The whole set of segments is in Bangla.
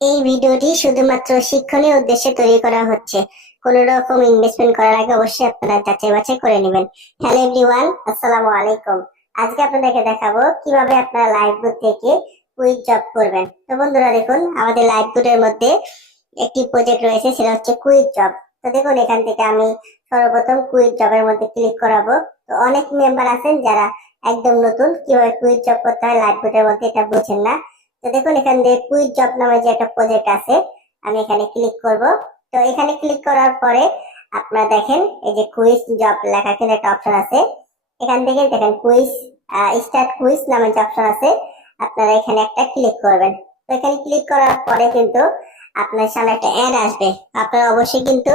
এই ভিডিওটি শুধুমাত্র শিক্ষণীয় উদ্দেশ্যে তৈরি করা হচ্ছে। কোনো রকম ইনভেস্টমেন্ট করার আগে অবশ্যই আপনারা যাচাই বাছাই করে নেবেন। হ্যালো এভরিওয়ান, আসসালামু আলাইকুম। আজকে আপনাদেরকে দেখাবো কিভাবে আপনারা লাইভবোট থেকে কুইজ জব করবেন। তো বন্ধুরা দেখুন, আমাদের লাইভবোটের মধ্যে একটি প্রজেক্ট রয়েছে, সেটা হচ্ছে কুইজ জব। তো দেখুন, এখান থেকে আমি সর্বপ্রথম কুইজ জবের মধ্যে ক্লিক করাবো। তো অনেক মেম্বার আছেন যারা একদম নতুন, কিভাবে কুইজ জব করতে হয় লাইভবোটের মধ্যে এটা বুঝেন না। তো দেখুন, এখান থেকে কুইজ জব নামে যে একটা প্রজেক্ট আছে, আমি এখানে ক্লিক করব। তো এখানে ক্লিক করার পরে আপনারা দেখেন এই যে কুইজ জব লেখা কিন্তু একটা অপশন আছে। এখান থেকে দেখেন কুইজ স্টার্ট কুইজ নামে যে অপশন আছে, আপনারা এখানে একটা ক্লিক করবেন। তো এখানে ক্লিক করার পরে কিন্তু আপনার সামনে একটা অ্যাড আসবে। আপনারা অবশ্যই কিন্তু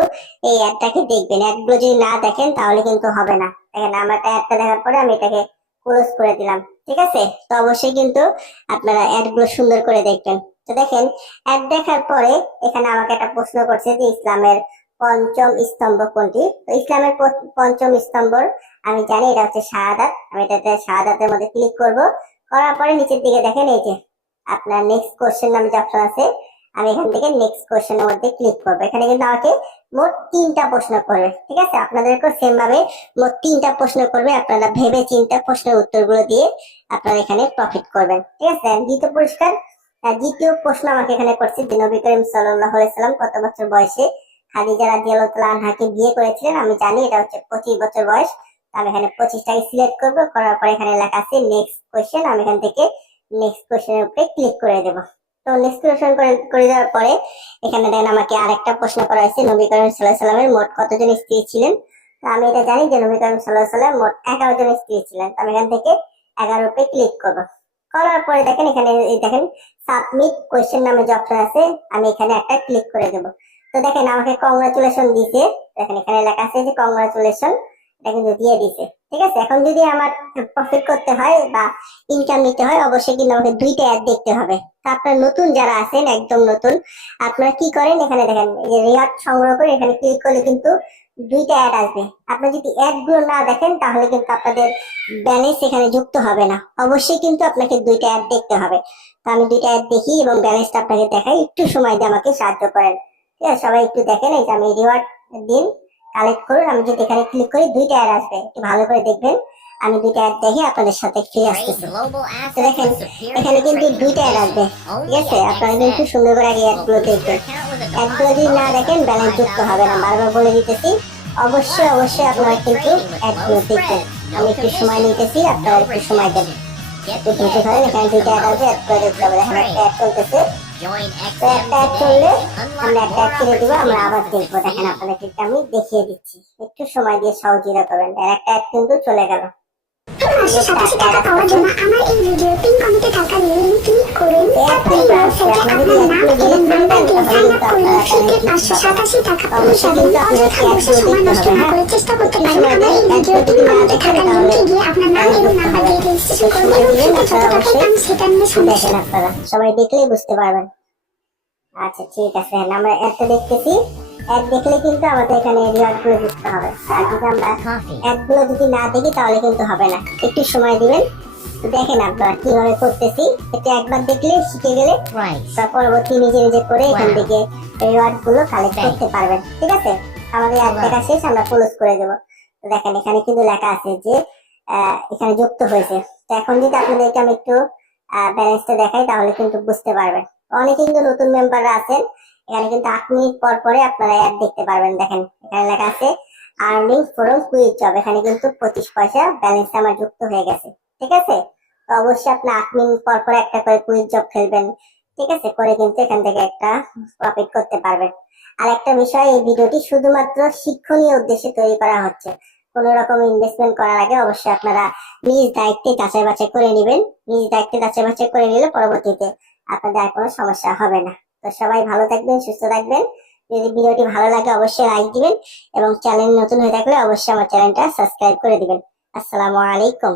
এই অ্যাডটাকে দেখবেন। অ্যাডগুলো যদি না দেখেন তাহলে কিন্তু হবে না। দেখেন, আমার অ্যাডটা দেখার পরে আমি এটাকে ক্লোজ করে দিলাম। ঠিক আছে, তো অবশ্যই কিন্তু আপনারা অ্যাড গুলো সুন্দর করে দেখবেন। তো দেখেন, অ্যাড দেখার পরে এখানে আমাকে একটা প্রশ্ন করছে যে ইসলামের পঞ্চম স্তম্ভ কোনটি। তো ইসলামের পঞ্চম স্তম্ভ আমি জানি, এটা হচ্ছে শাহাদাত। আমি এটাতে শাহাদাতের মধ্যে ক্লিক করব। করার পরে নিচের দিকে দেখেন এই যে আপনার নেক্সট কোশ্চেন নামে যে অপশন আছে, আমি এখান থেকে নেক্সট কোশ্চেনের মধ্যে ক্লিক করবো। এখানে কিন্তু আমাকে মোট 3টা প্রশ্ন করবে। ঠিক আছে, আপনাদেরকেও সেম ভাবে মোট 3টা প্রশ্ন করবে। আপনারা ভেবে চিন্তা প্রশ্নের উত্তরগুলো দিয়ে আপনারা এখানে প্রফিট করবেন। ঠিক আছে, দ্বিতীয় প্রশ্ন আমাকে এখানে করছে যে নবী করিম সাল্লাল্লাহু আলাইহি সাল্লাম কত বছর বয়সে খাদিজা রাদিয়াল্লাহু তাআলা আনহাকে বিয়ে করেছিলেন। আমি জানি এটা হচ্ছে 25 বছর বয়স। আমি এখানে 25টাকে সিলেক্ট করবো। করার পরে এখানে লেখা আছে নেক্সট কোশ্চেন। আমি এখান থেকে নেক্সট কোশ্চেনের উপরে ক্লিক করে দেবো। তো নেক্সট কোশ্চেন করে দেওয়ার পরে এখানে দেখেন আমাকে আরেকটা প্রশ্ন করা হয়েছে, নবী করিম সাল্লাল্লাহু আলাইহি সাল্লামের মোট কতজন স্ত্রী ছিলেন। তো আমি এটা জানি যে নবী করিম সাল্লাল্লাহু আলাইহি সাল্লাম মোট 11 জন স্ত্রী ছিলেন। তো আমি এখান থেকে 11 উপরে ক্লিক করবো। করার পরে দেখেন এখানে দেখেন সাবমিট কোয়েশ্চেন নামে যে অপশন আছে, আমি এখানে একটা ক্লিক করে দেবো। তো দেখেন আমাকে কংগ্রাচুলেশন দিছে। দেখেন এখানে লেখা আছে যে কংগ্রাচুলেশন, এটা কিন্তু দিয়ে দিছে। ঠিক আছে, এখন যদি আমার প্রফিট করতে হয় বা ইনকাম নিতে হয়, অবশ্যই কিন্তু আমাকে 2টা অ্যাড দেখতে হবে। তো আপনারা নতুন যারা আছেন, একদম নতুন, আপনারা কি করেন, এখানে দেখেন যে রিওয়ার্ড সংগ্রহ করে এখানে ক্লিক করলে কিন্তু 2টা অ্যাড আসবে। আপনি যদি অ্যাড গুলো না দেখেন তাহলে কিন্তু আপনাদের ব্যালেন্স এখানে যুক্ত হবে না। অবশ্যই কিন্তু আপনাকে 2টা অ্যাড দেখতে হবে। তো আমি 2টা অ্যাড দেখি এবং ব্যালেন্সটা আপনাকে দেখাই। একটু সময় দিয়ে আমাকে সাহায্য করেন। ঠিক আছে, সবাই একটু দেখেন। এই যে আমি রিওয়ার্ড দিন, কালেক্ট করুন। আমি যদি এখানে ক্লিক করি 2টা অ্যাড আসবে, একটু ভালো করে দেখবেন। আমি 2টা অ্যাড দেখে আপনাদের সাথে ফিরে আসতেছি। তো দেখেন এখানে কিন্তু 2টা অ্যাড আসবে। ঠিক আছে, আপনারা কিন্তু সুন্দর করে আগে অ্যাড গুলো দেখবেন। অ্যাড গুলো যদি না দেখেন ব্যালেন্স যুক্ত হবে না। বারবার বলে দিতেছি, অবশ্যই আপনারা কিন্তু অ্যাড গুলো দেখবেন। আমি একটু সময় নিতেছি, আপনারা একটু সময় দেবেন। একটু ধৈর্য ধরেন। এখানে 2টা অ্যাড আসবে, অ্যাড করে দেখতে হবে। দেখেন একটা অ্যাড চলতেছে। তো একটা অ্যাড চললে আমরা একটা অ্যাড ছেড়ে দিব, আমরা আবার দেখবো। দেখেন আপনাদেরকে আমি দেখিয়ে দিচ্ছি, একটু সময় দিয়ে সহযোগিতা করবেন। একটা অ্যাড কিন্তু চলে গেল। 587 টাকা পাওয়ার জন্য আমার এই ভিডিওর পিন কমেন্টে থাকা লিংক ক্লিক করুন। তারপর এই ওয়েবসাইটে আপনার নাম এবং নাম্বার দিয়ে সাইন আপ করুন। ফ্রিতে 587 টাকা অনুসারে অযথা বসে সময় নষ্ট না করে চেষ্টা করতে পারেন আমার এই ভিডিওর পিন কমেন্টে থাকা লিংকে গিয়ে আপনার নাম এবং নাম্বার দিয়ে রেজিস্ট্রেশন করুন এবং ফ্রিতে যত টাকা পান সেটা নিয়ে সমস্যা দেখেন, আপনারা সবাই দেখলেই বুঝতে পারবেন। আচ্ছা ঠিক আছে, আমরা অ্যাডটা দেখতেছি। অ্যাড দেখলে কিন্তু আমাদের এখানে রিওয়ার্ড গুলো যুক্ত হবে। আর যদি আমরা অ্যাড গুলো যদি না দেখি তাহলে কিন্তু হবে না। একটু সময় দিবেন। দেখেন আপনারা কিভাবে করতেছি, এটা একবার দেখলে শিখে গেলে পরবর্তী নিজে নিজে করে এখান থেকে রিওয়ার্ড গুলো কালেক্ট করতে পারবেন। ঠিক আছে, আমাদের অ্যাড দেখা শেষ, আমরা ক্লোজ করে দেবো। দেখেন এখানে কিন্তু লেখা আছে যে এখানে যুক্ত হয়েছে। তো এখন যদি আপনাদেরকে আমি একটু ব্যালেন্সটা দেখাই তাহলে কিন্তু বুঝতে পারবেন। অনেকে কিন্তু নতুন মেম্বাররা আছেন, এখানে কিন্তু 8 মিনিট পর পরে আপনারা অ্যাড দেখতে পারবেন। দেখেন এখানে লেখা আছে আর্নিং ফ্রম কুইজ জব। এখানে কিন্তু 25 পয়সা ব্যালেন্স আমার যুক্ত হয়ে গেছে। ঠিক আছে, তো অবশ্যই আপনি 8 মিনিট পর পরে একটা করে কুইজ জব খেলবেন। ঠিক আছে, করে কিন্তু এখান থেকে একটা প্রফিট করতে পারবেন। আর একটা বিষয়, এই ভিডিওটি শুধুমাত্র শিক্ষণীয় উদ্দেশ্যে তৈরি করা হচ্ছে। কোন রকম ইনভেস্টমেন্ট করার আগে অবশ্যই আপনারা নিজ দায়িত্বে যাচাই বাছাই করে নেবেন। নিজ দায়িত্বে যাচাই বাছাই করে নিলে পরবর্তীতে আপনাদের আর কোনো সমস্যা হবে না। তো সবাই ভালো থাকবেন, সুস্থ থাকবেন। যদি ভিডিওটি ভালো লাগে অবশ্যই লাইক দিবেন এবং চ্যানেল নতুন হয়ে থাকলে অবশ্যই আমার চ্যানেলটা সাবস্ক্রাইব করে দিবেন। আসসালামু আলাইকুম।